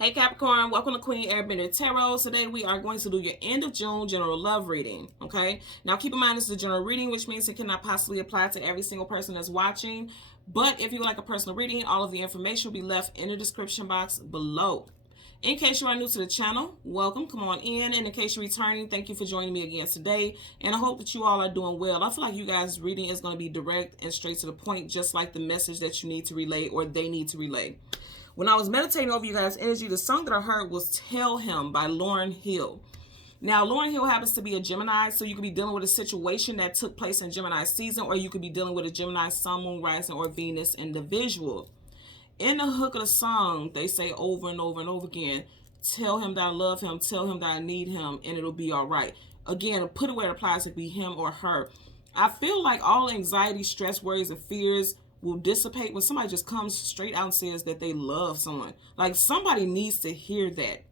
Hey Capricorn, welcome to Queen Airbender Tarot. Today we are going to do your end of June general love reading, okay? Now keep in mind this is a general reading, which means it cannot possibly apply to every single person that's watching. But if you would like a personal reading, all of the information will be left in the description box below. In case you are new to the channel, welcome, come on in. And in case you're returning, thank you for joining me again today. And I hope that you all are doing well. I feel like you guys' reading is going to be direct and straight to the point, just like the message that you need to relay or they need to relay. When I was meditating over you guys' energy, the song that I heard was Tell Him by Lauryn Hill. Now, Lauryn Hill happens to be a Gemini, so you could be dealing with a situation that took place in Gemini season, or you could be dealing with a Gemini sun, moon, rising, or Venus individual. In the hook of the song, they say over and over and over again, tell him that I love him, tell him that I need him, and it'll be all right. Again, put it where it applies to be him or her. I feel like all anxiety, stress, worries, and fears will dissipate when somebody just comes straight out and says that they love someone. Like, somebody needs to hear that.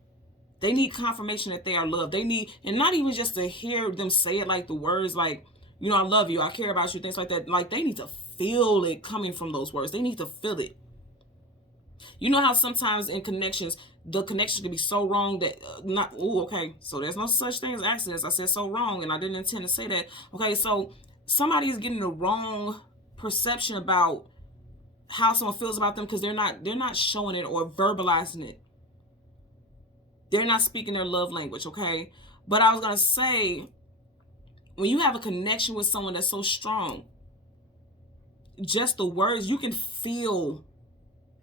They need confirmation that they are loved. They need, and not even just to hear them say it like the words like, you know, I love you, I care about you, things like that. Like, they need to feel it coming from those words. They need to feel it. You know how sometimes in connections, the connection can be so wrong that okay, so there's no such thing as accidents. I said so wrong and I didn't intend to say that. Okay, so somebody is getting the wrong perception about how someone feels about them because they're not showing it or verbalizing it. They're not speaking their love language, okay? But I was going to say, when you have a connection with someone that's so strong, just the words, you can feel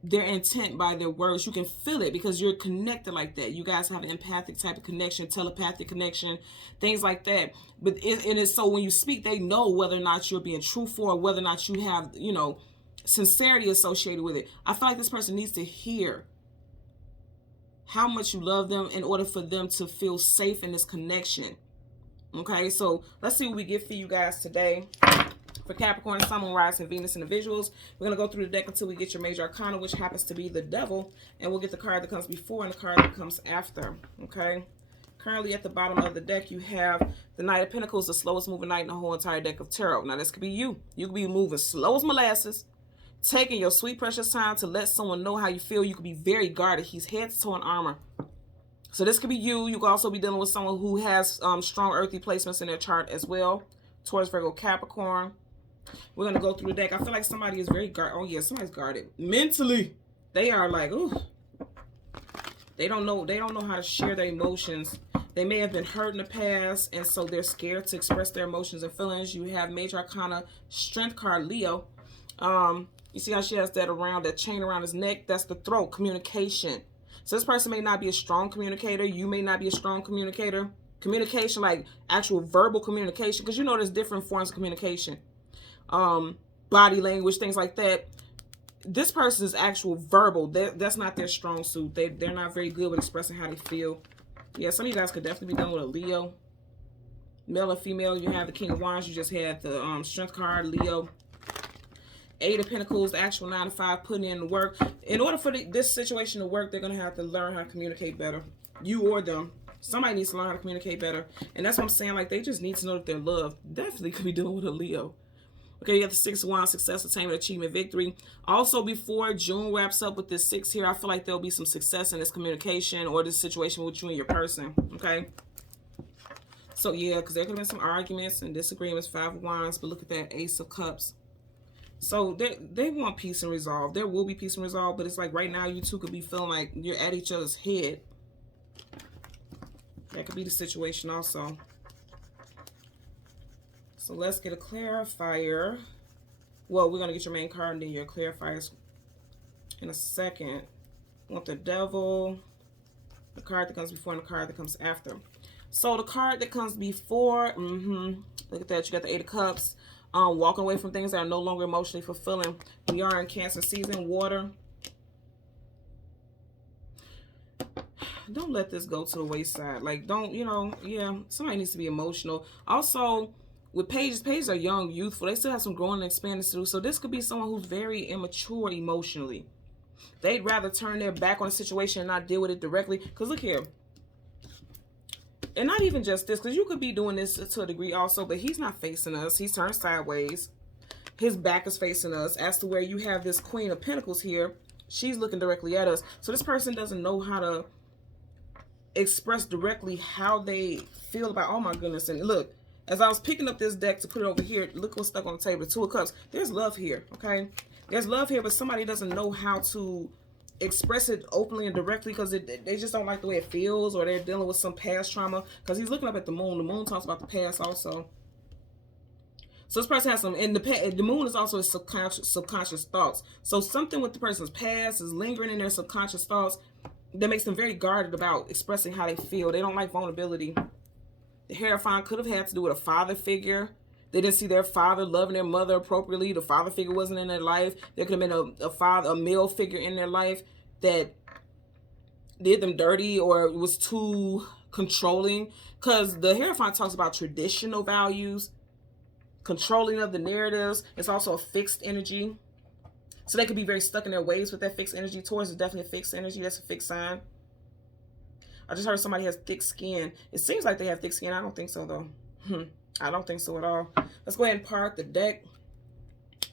their intent by their words. You can feel it because you're connected like that. You guys have an empathic type of connection, telepathic connection, things like that. But it is so when you speak, they know whether or not you're being truthful or whether or not you have, you know, sincerity associated with it. I feel like this person needs to hear how much you love them in order for them to feel safe in this connection. Okay, so let's see what we get for you guys today. For Capricorn, Sun, Moon, Rising, Venus individuals, we're going to go through the deck until we get your major arcana, which happens to be the Devil, and we'll get the card that comes before and the card that comes after, okay? Currently at the bottom of the deck, you have the Knight of Pentacles, the slowest moving knight in the whole entire deck of tarot. Now, this could be you. You could be moving slow as molasses, taking your sweet, precious time to let someone know how you feel. You could be very guarded. He's head to toe in armor. So this could be you. You could also be dealing with someone who has strong earthly placements in their chart as well. Taurus, Virgo, Capricorn. We're going to go through the deck. I feel like somebody is very guarded. Oh, yeah, somebody's guarded. Mentally, they are like, ooh. They don't know how to share their emotions. They may have been hurt in the past, and so they're scared to express their emotions and feelings. You have Major Arcana, Strength card, Leo. You see how she has that chain around his neck? That's the throat, communication. So this person may not be a strong communicator. You may not be a strong communicator. Communication, like actual verbal communication, because you know there's different forms of communication. Body language, things like that. This person's actual verbal, that's not their strong suit. They're not very good with expressing how they feel. Yeah, some of you guys could definitely be dealing with a Leo. Male or female, you have the King of Wands. You just had the Strength card, Leo. Eight of Pentacles, the actual 9 to 5, putting in the work. In order for this situation to work, they're going to have to learn how to communicate better. You or them. Somebody needs to learn how to communicate better. And that's what I'm saying. Like, they just need to know that they're loved. Definitely could be dealing with a Leo. Okay, you got the 6 of Wands, success, attainment, achievement, victory. Also, before June wraps up with this 6 here, I feel like there'll be some success in this communication or this situation with you and your person. Okay? So, yeah, because there could have been some arguments and disagreements. 5 of Wands, but look at that Ace of Cups. So, they want peace and resolve. There will be peace and resolve, but it's like right now you two could be feeling like you're at each other's head. That could be the situation also. So let's get a clarifier. Well, we're going to get your main card and then your clarifiers in a second. We want the Devil, the card that comes before, and the card that comes after. So the card that comes before, look at that. You got the 8 of Cups. Walking away from things that are no longer emotionally fulfilling. We are in Cancer season, water. Don't let this go to the wayside. Like, don't, you know, yeah, somebody needs to be emotional. Also, with pages are young, youthful. They still have some growing and expanding to do. So this could be someone who's very immature emotionally. They'd rather turn their back on the situation and not deal with it directly. Because look here. And not even just this, because you could be doing this to a degree also, but he's not facing us. He's turned sideways. His back is facing us, as to where you have this Queen of Pentacles here She's looking directly at us. So this person doesn't know how to express directly how they feel about, oh my goodness. And look, as I was picking up this deck to put it over here, look what's stuck on the table, the Two of Cups. There's love here, okay? There's love here, but somebody doesn't know how to express it openly and directly because they just don't like the way it feels, or they're dealing with some past trauma. Because he's looking up at the moon. The moon talks about the past also. So this person has some, and the moon is also his subconscious thoughts. So something with the person's past is lingering in their subconscious thoughts that makes them very guarded about expressing how they feel. They don't like vulnerability. The Hierophant could have had to do with a father figure. They didn't see their father loving their mother appropriately. The father figure wasn't in their life. There could have been a male figure in their life that did them dirty or was too controlling. Because the Hierophant talks about traditional values, controlling of the narratives. It's also a fixed energy. So they could be very stuck in their ways with that fixed energy. Taurus is definitely a fixed energy. That's a fixed sign. I just heard somebody has thick skin. It seems like they have thick skin. I don't think so, though. I don't think so at all. Let's go ahead and part the deck.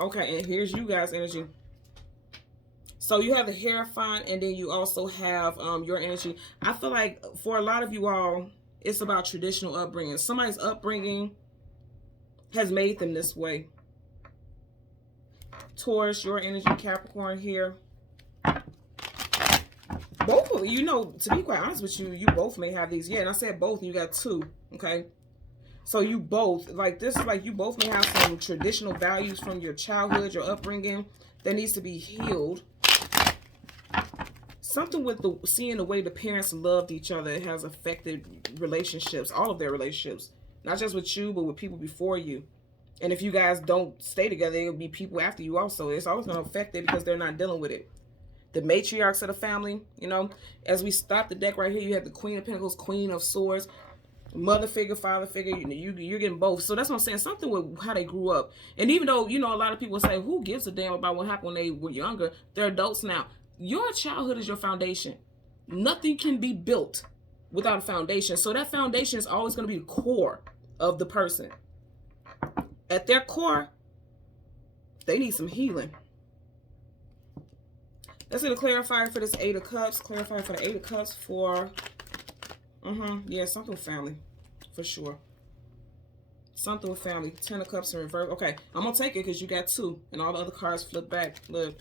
Okay, and here's you guys' energy. So you have the Hierophant, and then you also have your energy. I feel like for a lot of you all, it's about traditional upbringing. Somebody's upbringing has made them this way. Taurus, your energy, Capricorn here. Both of you, know, to be quite honest with you, you both may have these. Yeah, and I said both, and you got two, okay? So you both, like this is like you both may have some traditional values from your childhood, your upbringing, that needs to be healed. Something with seeing the way the parents loved each other has affected relationships, all of their relationships. Not just with you, but with people before you. And if you guys don't stay together, it'll be people after you also. It's always going to affect it because they're not dealing with it. The matriarchs of the family, you know, as we stop the deck right here, you have the Queen of Pentacles, Queen of Swords, mother figure, father figure. You're getting both. So that's what I'm saying. Something with how they grew up. And even though, you know, a lot of people say, who gives a damn about what happened when they were younger? They're adults now. Your childhood is your foundation. Nothing can be built without a foundation. So that foundation is always going to be the core of the person. At their core, they need some healing. Let's get a clarifier for this Eight of Cups. Clarifier for the Eight of Cups for, yeah, something with family, for sure. Something with family. Ten of Cups in reverse. Okay, I'm going to take it because you got two, and all the other cards flip back. Look.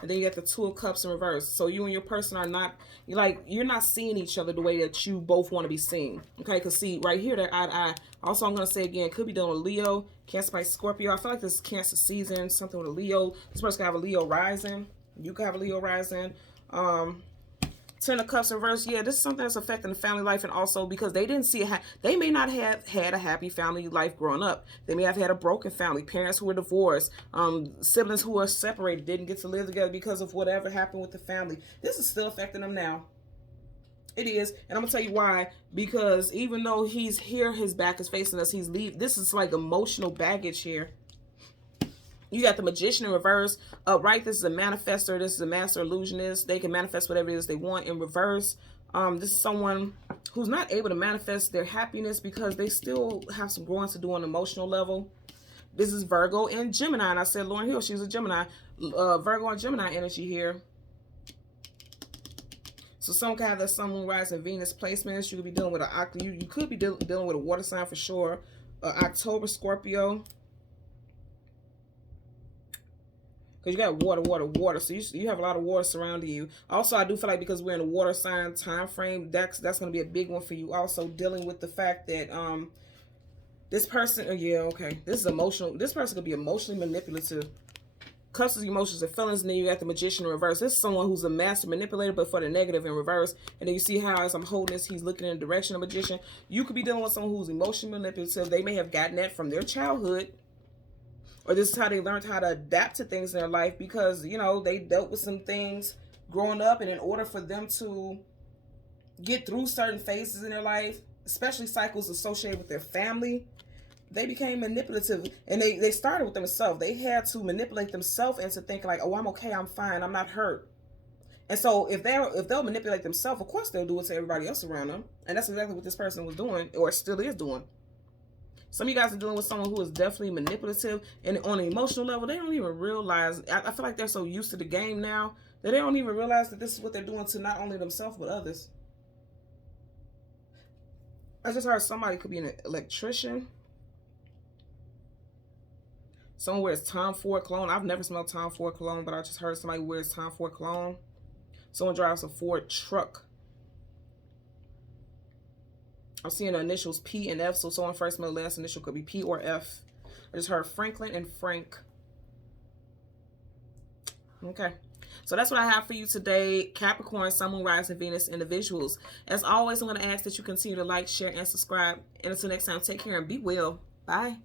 And then you got the Two of Cups in reverse. So you and your person are not, you're not seeing each other the way that you both want to be seen. Okay, because see, right here, they're eye to eye. Also, I'm going to say again, could be dealing with Leo, Cancer, Pisces, Scorpio. I feel like this is Cancer season, something with a Leo. This person could have a Leo rising. You could have a Leo rising. Ten of Cups in reverse. Yeah, this is something that's affecting the family life, and also because they didn't see they may not have had a happy family life growing up. They may have had a broken family, parents who were divorced, siblings who are separated, didn't get to live together because of whatever happened with the family. This is still affecting them now. It is, and I'm gonna tell you why. Because even though he's here, his back is facing us. He's leave. This is like emotional baggage here. You got the Magician in reverse. Upright, this is a manifestor. This is a master illusionist. They can manifest whatever it is they want. In reverse, this is someone who's not able to manifest their happiness because they still have some growing to do on an emotional level. This is Virgo and Gemini. And I said Lauryn Hill, she's a Gemini. Virgo and Gemini energy here. So someone can have that Sun, Moon, Rising, Venus placements. You could be dealing with you could be dealing with a water sign for sure. October, Scorpio. Because you got water. So you have a lot of water surrounding you. Also, I do feel like because we're in a water sign time frame, that's going to be a big one for you. Also, dealing with the fact that this person, this is emotional. This person could be emotionally manipulative. Cups is emotions and feelings, and then you got the Magician in reverse. This is someone who's a master manipulator, but for the negative in reverse. And then you see how as I'm holding this, he's looking in the direction of Magician. You could be dealing with someone who's emotionally manipulative. They may have gotten that from their childhood. Or this is how they learned how to adapt to things in their life because, you know, they dealt with some things growing up. And in order for them to get through certain phases in their life, especially cycles associated with their family, they became manipulative. And they started with themselves. They had to manipulate themselves into thinking like, oh, I'm okay, I'm fine, I'm not hurt. And so if they'll manipulate themselves, of course they'll do it to everybody else around them. And that's exactly what this person was doing or still is doing. Some of you guys are dealing with someone who is definitely manipulative, and on an emotional level, they don't even realize. I feel like they're so used to the game now that they don't even realize that this is what they're doing to not only themselves but others. I just heard somebody could be an electrician. Someone wears Tom Ford cologne. I've never smelled Tom Ford cologne, but I just heard somebody wears Tom Ford cologne. Someone drives a Ford truck. I'm seeing the initials P and F, so someone first middle last initial could be P or F. I just heard Franklin and Frank. Okay. So that's what I have for you today, Capricorn, Sun, Moon, Rising, Venus individuals. As always, I'm going to ask that you continue to like, share, and subscribe. And until next time, take care and be well. Bye.